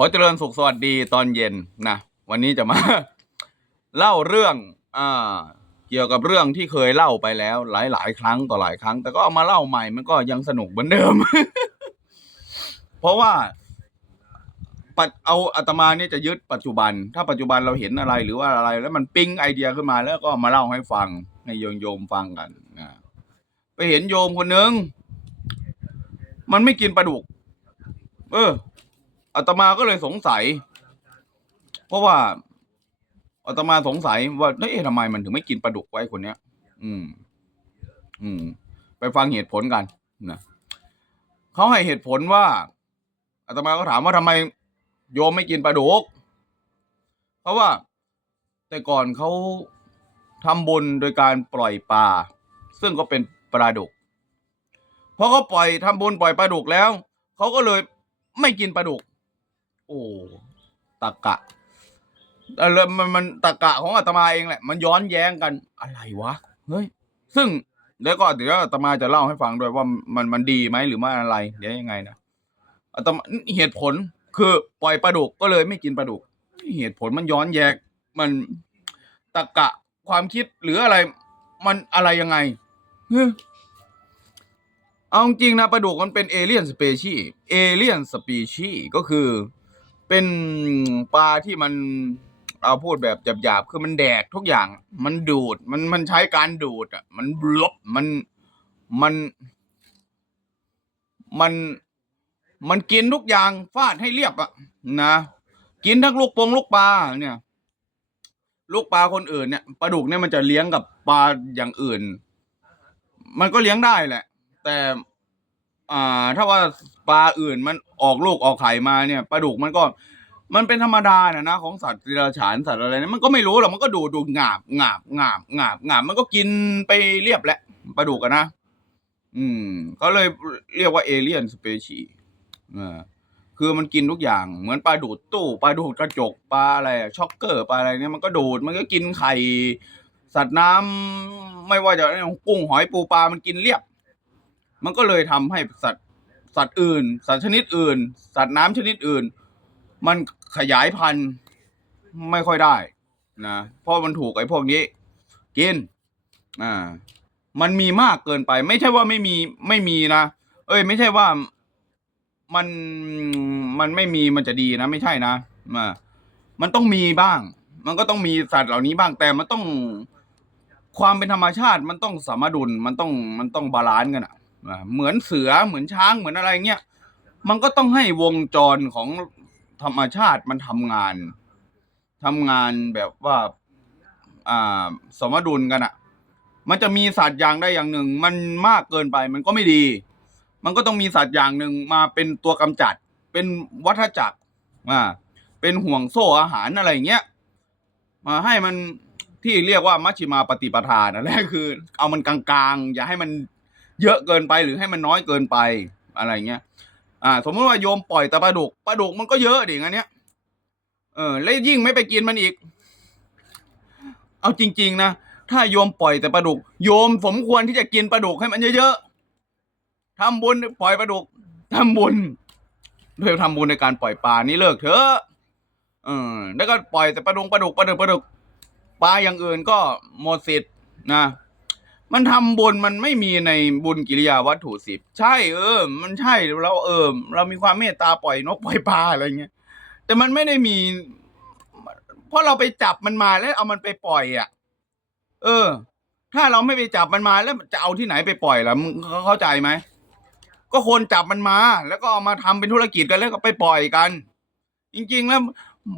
อเจริญสุขสวัสดีตอนเย็นนะวันนี้จะมา เล่าเรื่องอ่าเกี่ยวกับเรื่องที่เคยเล่าไปแล้ว หลาย ๆ ครั้งต่อหลายครั้ง แต่ก็เอามาเล่าใหม่มันก็ยังสนุกเหมือนเดิม เพราะว่าปัจเอาอาตมาเนี่ยจะยึดปัจจุบัน ถ้าปัจจุบันเราเห็นอะไรหรือว่าอะไร แล้วมันปิ๊งไอเดียขึ้นมาแล้วก็มาเล่าให้ฟังให้โยมโยมฟังกันนะไปเห็นโยมคนนึงมันไม่กินปลาดุก เออ อาตมาก็เลยสงสัย เพราะว่าอาตมาสงสัยว่าเอ๊ะทำไมมันถึงไม่กินปลาดุกไว้คนเนี้ย อืม อืม ไปฟังเหตุผลกันนะเขาให้เหตุผลว่าอาตมาก็ถามว่าทำไมโยมไม่กินปลาดุก เพราะว่า แต่ก่อนเขาทำบุญโดยการปล่อยปลาซึ่งก็เป็นปลาดุกพอเขาปล่อยทำบุญปล่อยปลาดุกแล้วเขาก็เลยไม่กินปลาดุก โอ้ตะกะเออมันมันตะกะของอาตมาเองแหละ มันย้อนแย้งกันอะไรวะเฮ้ยซึ่งแล้วก็เดี๋ยวอาตมาจะเล่าให้ฟังด้วยว่ามันมันดีไหมหรือว่าอะไร เดี๋ยวยังไงนะอาตมาเหตุผลคือปล่อยปลาดุกก็เลยไม่กินปลาดุก เหตุผลมันย้อนแย้งมันตะกะความคิดหรืออะไร มันอะไรยังไงเฮ้ยเอาจริงนะปลาดุกมันเป็นเอเลียนสเปชีเอเลียนสปีชีก็คือ เป็นปลาที่มันเอาพูดแบบหยาบๆ คือมันแดกทุกอย่าง มันดูด มันมันใช้การดูดอะ มันบลบ มัน มัน มัน มันกินทุกอย่างฟาดให้เรียบอะนะ กินทั้งลูกปงลูกปลาเนี่ย ลูกปลาคนอื่นเนี่ย ปลาดุกเนี่ยมันจะเลี้ยงกับปลาอย่างอื่น มันก็เลี้ยงได้แหละ แต่ อ่า ถ้าว่า ปลาอื่นมันออกลูกออกไข่มาเนี่ยปลาดุกมันก็ มันเป็นธรรมดานะนะของสัตว์เดรัจฉานสัตว์อะไรเนี่ยมันก็ไม่รู้หรอกมันก็ดูดูงาบงาบงาบงาบงาบมันก็กินไปเรียบแหละปลาดุกอะนะอืมเขาเลยเรียกว่าเอเลียนสเปชีอ่าคือมันกินทุกอย่างเหมือนปลาดูดตู้ปลาดูดกระจกปลาอะไรช็อกเกอร์ปลาอะไรเนี่ยมันก็ดูดมันก็กินไข่ สัตว์น้ำไม่ว่าจะกุ้งหอยปูปลามันกินเรียบ มันก็เลยทำให้สัตว์ สัตว์อื่น สัตว์ชนิดอื่น สัตว์น้ำชนิดอื่น มันขยายพันธุ์ไม่ค่อยได้นะเพราะมันถูกไอ้พวกนี้ กินอ่ามันมีมากเกินไป ไม่ใช่ว่าไม่มีไม่มีนะเอ้ย ไม่ใช่ว่ามันมันไม่มีมันจะดีนะ ไม่ใช่นะอ่ามันต้องมีบ้าง มันก็ต้องมีสัตว์เหล่านี้บ้างแต่มันต้องความเป็นธรรมชาติ มันต้องสมดุลมันต้องมันต้องบาลานซ์กันอะ เหมือนเสือเหมือนช้างเหมือนอะไรเงี้ยมันก็ต้องให้วงจรของธรรมชาติมันทำงาน ทำงานแบบว่าอ่าสมดุลกันอะมันจะมีสัตว์อย่างใดอย่างหนึ่ง มันมากเกินไปมันก็ไม่ดี มันก็ต้องมีสัตว์อย่างหนึ่งมาเป็นตัวกำจัด เป็นวัฏจักรอ่าเป็นห่วงโซ่อาหารอะไรอย่างเงี้ยมาให้มันที่เรียกว่ามัชฌิมาปฏิปทานนะแหละคือ เอามันกลางๆ อย่าให้มัน เยอะเกินไปหรือให้มันน้อยเกินไปอะไรเงี้ย อ่า สมมติว่าโยมปล่อยแต่ปลาดุกปลาดุกมันก็เยอะดิงั้นเนี้ยเออแล้วยิ่งไม่ไปกินมันอีก เอาจริง ๆ นะถ้าโยมปล่อยแต่ปลาดุก โยมสมควรที่จะกินปลาดุกให้มันเยอะๆทำบุญปล่อยปลาดุกทำบุญเพื่อทำบุญในการปล่อยปลานี่เลิกเถอะเออแล้วก็ปล่อยแต่ปลาดุกปลาดุกปลาดุกปลาดุกปลาอย่างอื่นก็หมดสิทธิ์นะ มันทำบุญมันไม่มีในบุญกิริยาวัตถุสิบใช่เออ มันใช่เราเออเรามีความเมตตาปล่อยนกปล่อยปลาอะไรเงี้ยแต่มันไม่ได้มี เพราะเราไปจับมันมาแล้วเอามันไปปล่อยอะ เออ ถ้าเราไม่ไปจับมันมาแล้วจะเอาที่ไหนไปปล่อยล่ะมึงเข้าใจไหมก็คนจับมันมา แล้วก็เอามาทำเป็นธุรกิจกันแล้วก็ไปปล่อยกัน จริง ๆ แล้ว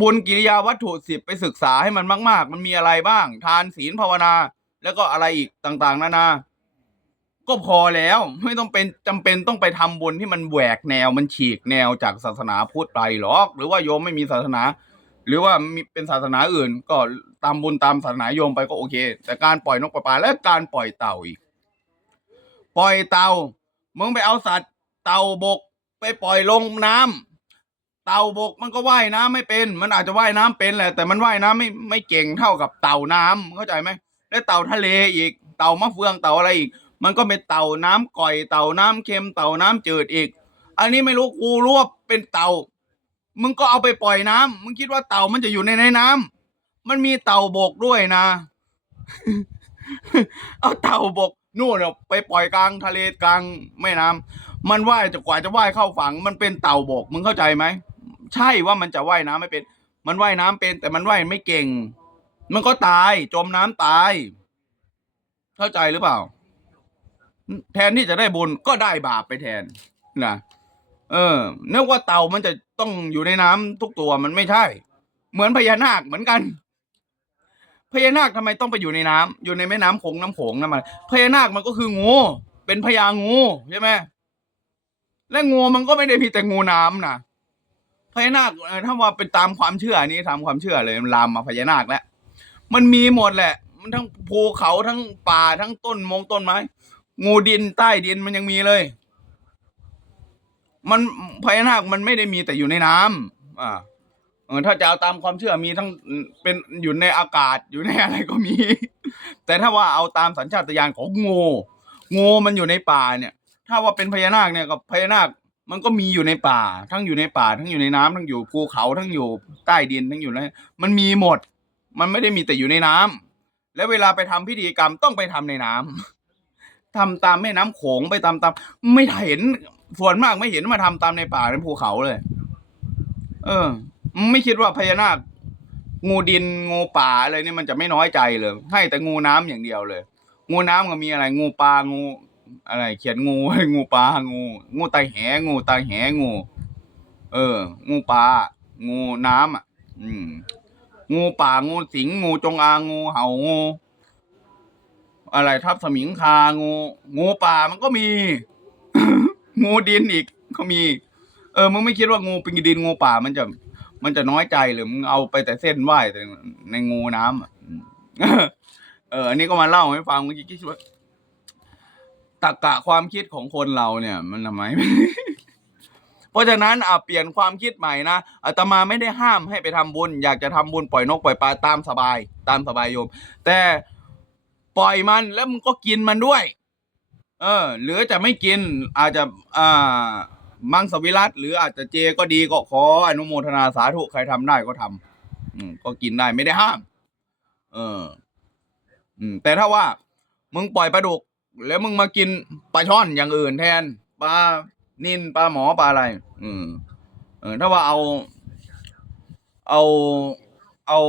บุญกิริยาวัตถุสิบไปศึกษาให้มันมาก ๆ มันมีอะไรบ้าง ทานศีลภาวนา แล้วก็อะไรอีกต่างๆ นานา ก็พอแล้วไม่ต้องเป็นจำเป็นต้องไปทำบุญที่มันแหวกแนวมันฉีกแนวจากศาสนาพุทธไปหรอก หรือว่าโยมไม่มีศาสนา หรือว่ามีเป็นศาสนาอื่น ก็ตามบุญตามศาสนาโยมไปก็โอเค แต่การปล่อยนกปล่อยปลาและการปล่อยเต่าอีก ปล่อยเต่ามึงไปเอาสัตว์เต่าบกไปปล่อยลงน้ำเต่าบกมันก็ว่ายน้ำไม่เป็น มันอาจจะว่ายน้ำเป็นแหละ แต่มันว่ายน้ำไม่ไม่เก่งเท่ากับเต่าน้ำเข้าใจไหม และเต่าทะเลอีก เต่ามะเฟืองเต่าอะไรอีก มันก็เป็นเต่าน้ำก่อยเต่าน้ำเค็มเต่าน้ำจืดอีก อันนี้ไม่รู้กูรู้ว่าเป็นเต่า มึงก็เอาไปปล่อยน้ำมึงคิดว่าเต่ามันจะอยู่ในในน้ำมันมีเต่าบกด้วยนะ เอาเต่าบกนู่นเอาไปปล่อยกลางทะเลกลางแม่น้ำมันว่ายจะกว่าจะว่ายเข้าฝั่งมันเป็นเต่าบกมึงเข้าใจไหมใช่ว่ามันจะว่ายน้ำไม่เป็น มันว่ายน้ำเป็น แต่มันว่ายไม่เก่ง มันก็ตายจมน้ำตาย เข้าใจหรือเปล่า แทนที่จะได้บุญก็ได้บาปไปแทนนะเออนึกว่าเต่ามันจะต้องอยู่ในน้ำทุกตัวมันไม่ใช่ เหมือนพญานาคเหมือนกันพญานาคทำไมต้องไปอยู่ในน้ำอยู่ในแม่น้ำโขงน้ำโขงนั่นมันพญานาคมันก็คืองู เป็นพญางูใช่ไหมและงูมันก็ไม่ได้มีแต่งูน้ำนะพญานาคถ้าว่าเป็นตามความเชื่อนี้ตามความเชื่อเลยลามมาพญานาคแล้ว มันมีหมดแหละ มันทั้งภูเขาทั้งป่าทั้งต้นมงต้นไม้ งูดินใต้ดินมันยังมีเลย มันพญานาคมันไม่ได้มีแต่อยู่ในน้ำอ่าเออถ้าจะเอาตามความเชื่อมีทั้งเป็นอยู่ในอากาศอยู่ในอะไรก็มี แต่ถ้าว่าเอาตามสัญชาตญาณของงูงูมันอยู่ในป่าเนี่ย ถ้าว่าเป็นพญานาคเนี่ยกับพญานาคมันก็มีอยู่ในป่า ทั้งอยู่ในป่า ทั้งอยู่ในน้ำทั้งอยู่ภูเขาทั้งอยู่ใต้ดินทั้งอยู่ในมันมีหมด มันไม่ได้มีแต่อยู่ในน้ำแล้วเวลาไปทำพิธีกรรมต้องไปทำในน้ำทำตามแม่น้ำโขงไปตามตามไม่เห็นส่วนมากไม่เห็นมาทำตามในป่าในภูเขาเลย เออ ไม่คิดว่าพญานาคงูดินงูป่าอะไรนี่มันจะไม่น้อยใจเลย ให้แต่งูน้ำอย่างเดียวเลย งูน้ำก็มีอะไร งูปลางู อะไร เขียนงูงูปลางู งูตาแหงูตาแหงู เออ งูปลางูน้ำอะ อืม งูป่างูสิงงูจงอางงูเห่างูอะไรทับสมิงคางู งูป่ามันก็มี งูดินอีกก็มี เออมึงไม่คิดว่างูเปิงดินงูป่ามันจะ มันจะน้อยใจหรือมึงเอาไปแต่เส้นไหวแต่ในงูน้ำอะอืมเออ อันนี้ก็มาเล่าให้ฟังเมื่อกี้คิดว่าตรกกะความคิดของคนเราเนี่ย มันทำไม เพราะฉะนั้นอะเปลี่ยนความคิดใหม่นะอาตมาไม่ได้ห้ามให้ไปทำบุญ อยากจะทำบุญปล่อยนกปล่อยปลาตามสบายตามสบายโยม แต่ปล่อยมันแล้วมึงก็กินมันด้วย เออ หรือจะไม่กินอาจจะอ่ามังสวิรัตหรืออาจจะเจก็ดีก็ขออนุโมทนาสาธุใครทำได้ก็ทำอืมก็กินได้ไม่ได้ห้าม เออ อืม แต่ถ้าว่า มึงปล่อยปลาดุก แล้วมึงมากินปลาช่อนอย่างอื่นแทนปลา นินปลาหมอปลาอะไร อืมเออถ้าว่าเอา เอาเอา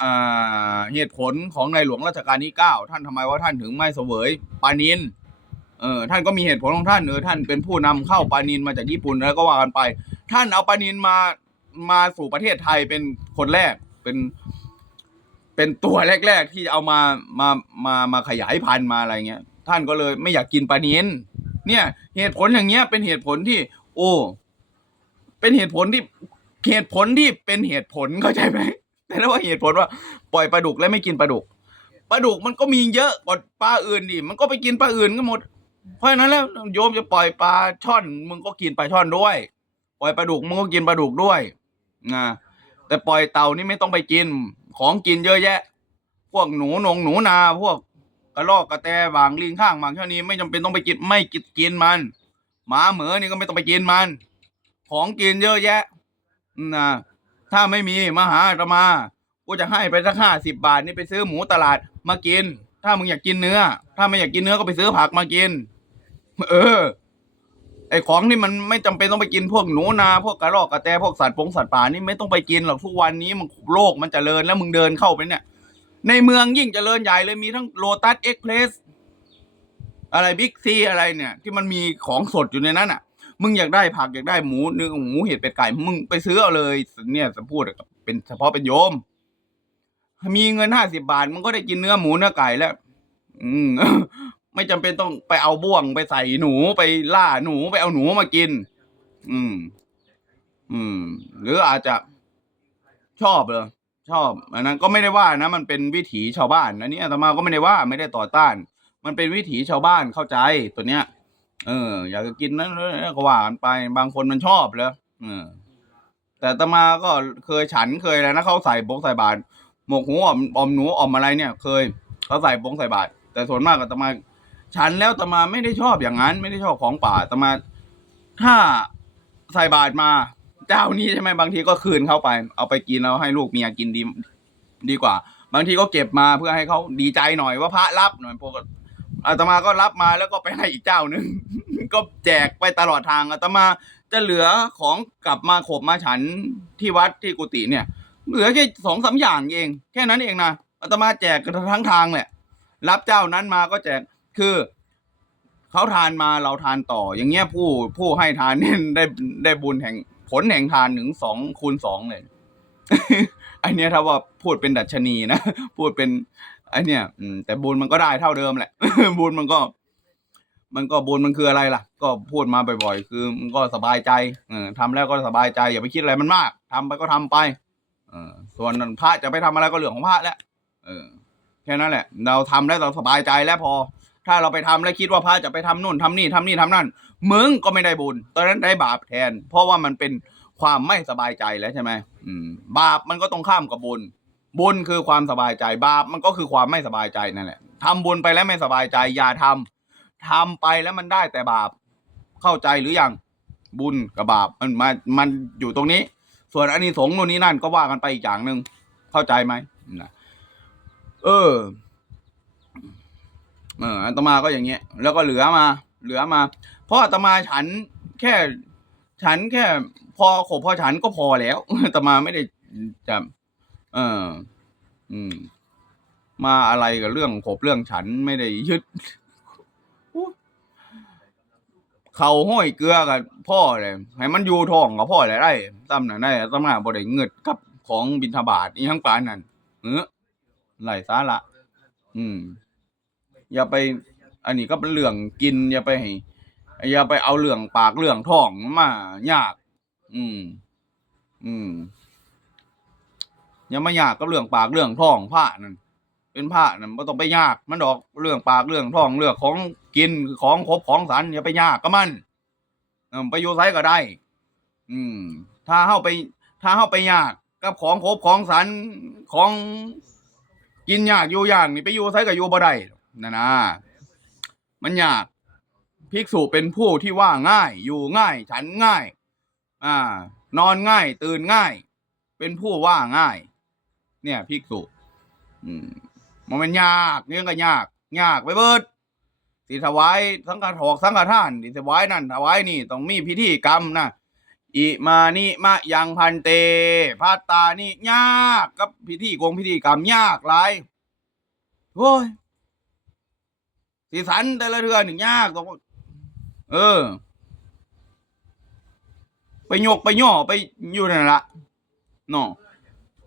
อ่าเหตุผลของในหลวงรัชกาลที่เก้าท่านทำไมว่าท่านถึงไม่เสวยปลานินเออท่านก็มีเหตุผลของท่านเออท่านเป็นผู้นำเข้าปลานินมาจากญี่ปุ่นแล้วก็ว่ากันไป ท่านเอาปลานินมามาสู่ประเทศไทยเป็นคนแรกเป็น เป็นตัวแรก ๆ ที่เอามามามามาขยายพันธุ์มาอะไรเงี้ย ท่านก็เลยไม่อยากกินปลานิน เนี่ย เหตุผลอย่างเงี้ยเป็นเหตุผลที่ โอ้ เป็นเหตุผลที่เหตุผลที่เป็นเหตุผลเข้าใจไหมแต่ถ้าว่าเหตุผลว่าปล่อยปลาดุกแล้วไม่กินปลาดุกปลาดุกมันก็มีเยอะกว่าปลาอื่นดิมันก็ไปกินปลาอื่นก็หมด เพราะฉะนั้นแล้วโยมจะปล่อยปลาช่อน มึงก็กินปลาช่อนด้วย ปล่อยปลาดุกมึงก็กินปลาดุกด้วยนะแต่ปล่อยเต่านี่ไม่ต้องไปกินของกินเยอะแยะ พวกหนูนงหนูนาพวก ระรอกกระแตบางลิงข้างบางเท่านี้ไม่จำเป็นต้องไปกินไม่กินกินมัน หมาเหมือนี่ก็ไม่ต้องไปกินมัน ของกินเยอะแยะนะถ้าไม่มีมาหาอาตมากูจะให้ไปสักห้าสิบบาทนี่ไปซื้อหมูตลาดมากิน ถ้ามึงอยากกินเนื้อ ถ้าไม่อยากกินเนื้อก็ไปซื้อผักมากิน เออ ไอของนี่มันไม่จำเป็นต้องไปกินพวกหนูนาพวกกระรอกกระแตพวกสัตว์ปงสัตว์ป่านี่ไม่ต้องไปกินหรอกทุกวันนี้มันโลกมันจเจริญแล้วมึงเดินเข้าไปเนี่ย ในเมืองยิ่งเจริญใหญ่เลยมีทั้งโลตัสเอ็กเพรสอะไรบิ๊กซีอะไรเนี่ย ที่มันมีของสดอยู่ในนั้นอะ มึงอยากได้ผักอยากได้หมูเนื้อหมูเห็ดเป็ดไก่ มึงไปซื้อเอาเลย เนี่ยสมพูดเป็นเฉพาะเป็นโยม มีเงินห้าสิบาท มึงก็ได้กินเนื้อหมูเนื้อไก่แล้ว อืมไม่จำเป็นต้องไปเอาบ่วงไปใส่หนูไปล่าหนูไปเอาหนูมากิน อืม อืม หรืออาจจะชอบเลย ชอบ อันนั้นก็ไม่ได้ว่านะมันเป็นวิถีชาวบ้าน อันนี้อาตมาก็ไม่ได้ว่าไม่ได้ต่อต้าน มันเป็นวิถีชาวบ้านเข้าใจตัวเนี้ย เออ อยากจะกินนั้นก็ว่ากันไป บางคนมันชอบเลยเออแต่อาตมาก็เคยฉันเคยอะไรนะเขาใส่บงใส่บาตรหมกหูออมอมหนูออมอะไรเนี่ย เคยเขาใส่บงใส่บาตรแต่ส่วนมากอาตมาฉันแล้วอาตมาไม่ได้ชอบอย่างนั้น ไม่ได้ชอบของป่าอาตมาถ้าใส่บาตรมา เจ้านี้ใช่ไหมบางทีก็คืนเข้าไป เอาไปกินแล้วให้ลูกเมียกินดีดีกว่า บางทีก็เก็บมาเพื่อให้เขาดีใจหน่อยว่าพระรับหน่อยพวกอาตมาก็รับมาแล้วก็ไปให้อีกเจ้าหนึ่งก็แจกไปตลอดทางอาตมาจะเหลือของกลับมาขบมาฉันที่วัดที่กุฏิเนี่ย เหลือแค่สองสามอย่างเอง แค่นั้นเองนะอาตมาแจกทั้งทางแหละรับเจ้านั้นมาก็แจกคือเขาทานมาเราทานต่อ อย่างเงี้ยผู้ผู้ให้ทานเนี่ยได้ได้บุญแห่ง ผลแห่งทานถึงสองคูณสองเลย อันเนี้ยถ้าว่าพูดเป็นดัชนีนะ พูดเป็นไอเนี้ยแต่บุญมันก็ได้เท่าเดิมแหละ บุญมันก็ มันก็บุญมันคืออะไรล่ะ ก็พูดมาบ่อยๆ คือมันก็สบายใจเออทำแล้วก็สบายใจ อย่าไปคิดอะไรมันมากทำไปก็ทำไปเออส่วนพระจะไปทำอะไรก็เรื่องของพระแล้วเออแค่นั้นแหละ เราทำแล้วเราสบายใจแล้วพอ ถ้าเราไปทำแล้วคิดว่าพระจะไปทำนู่นทำนี่ทำนี่ทำนั่น มึงก็ไม่ได้บุญตอนนั้นได้บาปแทน เพราะว่ามันเป็นความไม่สบายใจแล้วใช่ไหมอืม บาปมันก็ตรงข้ามกับบุญ บุญคือความสบายใจ บาปมันก็คือความไม่สบายใจนั่นแหละทำบุญไปแล้วไม่สบายใจ อย่าทำทำไปแล้วมันได้แต่บาปเข้าใจหรือยังบุญกับบาปมันมามันอยู่ตรงนี้ ส่วนอันนี้สงส์นู่นนี่นั่นก็ว่ากันไปอีกอย่างหนึ่งเข้าใจไหมนะเออ เอออาตมาก็อย่างเงี้ย แล้วก็เหลือมา เหลือมา เพราะอาตมาฉันแค่ ฉันแค่พอขบพอฉันก็พอแล้วอาตมาไม่ได้จะเออ อืม มาอะไรกับเรื่องขบเรื่องฉันไม่ได้ยึดเขาห้อยเกลือกับพ่อเลยให้มันอยู่ท้องกับพ่อเลยได้ตำน่ะได้อาตมาบ่ได้เงิดกับของบิณฑบาตอีหยังปานนั่นเออไหลสาระอืม อย่าไป อันนี้ก็เป็นเรื่องกิน อย่าไปให้ อย่าไปเอาเรื่องปากเรื่องท้องมายาก อืม อืมอย่ามายากกับเรื่องปากเรื่องท้องผ้านั่นเป็นผ้านั่นไม่ต้องไปยาก มันดอกเรื่องปากเรื่องท้องเรื่องของกินของครบของสันอย่าไปยากกับมันไปอยู่ไสก็ได้ อืม ถ้าเข้าไป ถ้าเข้าไปยากกับของครบของสันของกินยากอยู่ยากนี่ไปอยู่ไสก็อยู่บ่ได้นะนะมันยาก ภิกษุเป็นผู้ที่ว่าง่าย อยู่ง่าย ฉันง่าย อ่า นอนง่าย ตื่นง่าย เป็นผู้ว่าง่าย เนี่ยภิกษุ อืมมันเป็นยากเนี่ยก็ยาก ยากไปเบิดสิถวายสังฆทอกสังฆทานสิถวายนั่นถวายนี่ต้องมีพิธีกรรมนะอิมานิมะยังพันเตพัตตานี่ยากกับพิธีกงพิธีกรรมยากหลายโอ้ยสีสันแต่ละเทือหนึ่งยากต้อง เออ ไปโยกไปย่อไปอยู่นั่นละเนาะ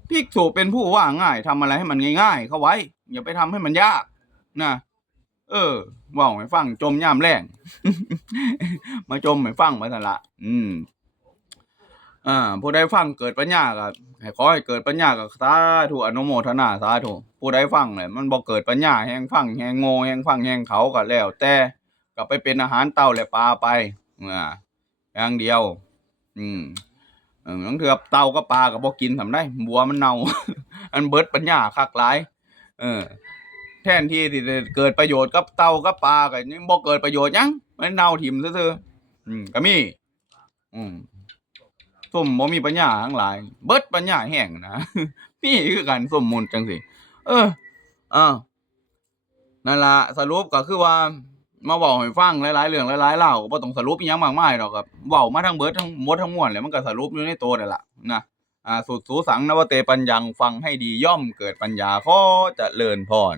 ภิกษุเป็นผู้ว่าง่ายทำอะไรให้มันง่าย ๆ เข้าไว้ อย่าไปทำให้มันยากนะเออว่าให้ฟังจมย่ามแรงมาจมให้ฟังมาสันละ อืมอ่าผู้ใดฟังเกิดปัญญาก็ให้ขอให้เกิดปัญญาก็สาธุอนุโมทนาสาธุผู้ใดฟังเลยมันบ่เกิดปัญญาแหงฟังแหงโง่แหงฟังแหงเขาก็แล้วแต่ ก็ไปเป็นอาหารเต่าและปลาไปอ่าอย่างเดียว อืมออนังเถือเต่าก็ปลาก็บ่กินทำได้ บัวมันเน่า อันเบิดปัญญาคักหลาย เออ แทนที่ที่เกิดประโยชน์กับเต่ากับปลาก็ยังบ่เกิดประโยชน์ยังมันเน่าถิ่มซื่อๆอืมก็มี อืมส้มบ่มีปัญญาทั้งหลาย เบิดปัญญาแห้งนะพี่คือกันส้มมุนจังสิเอออ้านั่นละสรุปก็คือว่า มาเว้าให้ฟังหลายๆเรื่องหลายๆเล่าก็บ่ต้องสรุปอิหยังมากมายดอกครับเว้ามาทั้งเบิดทั้งหมดทั้งมวลแล้วมันก็สรุปอยู่ในตัวนั่นล่ะนะอ่าสุดสูสังนวเตปัญญังฟังให้ดีย่อมเกิดปัญญาข้อเจริญพร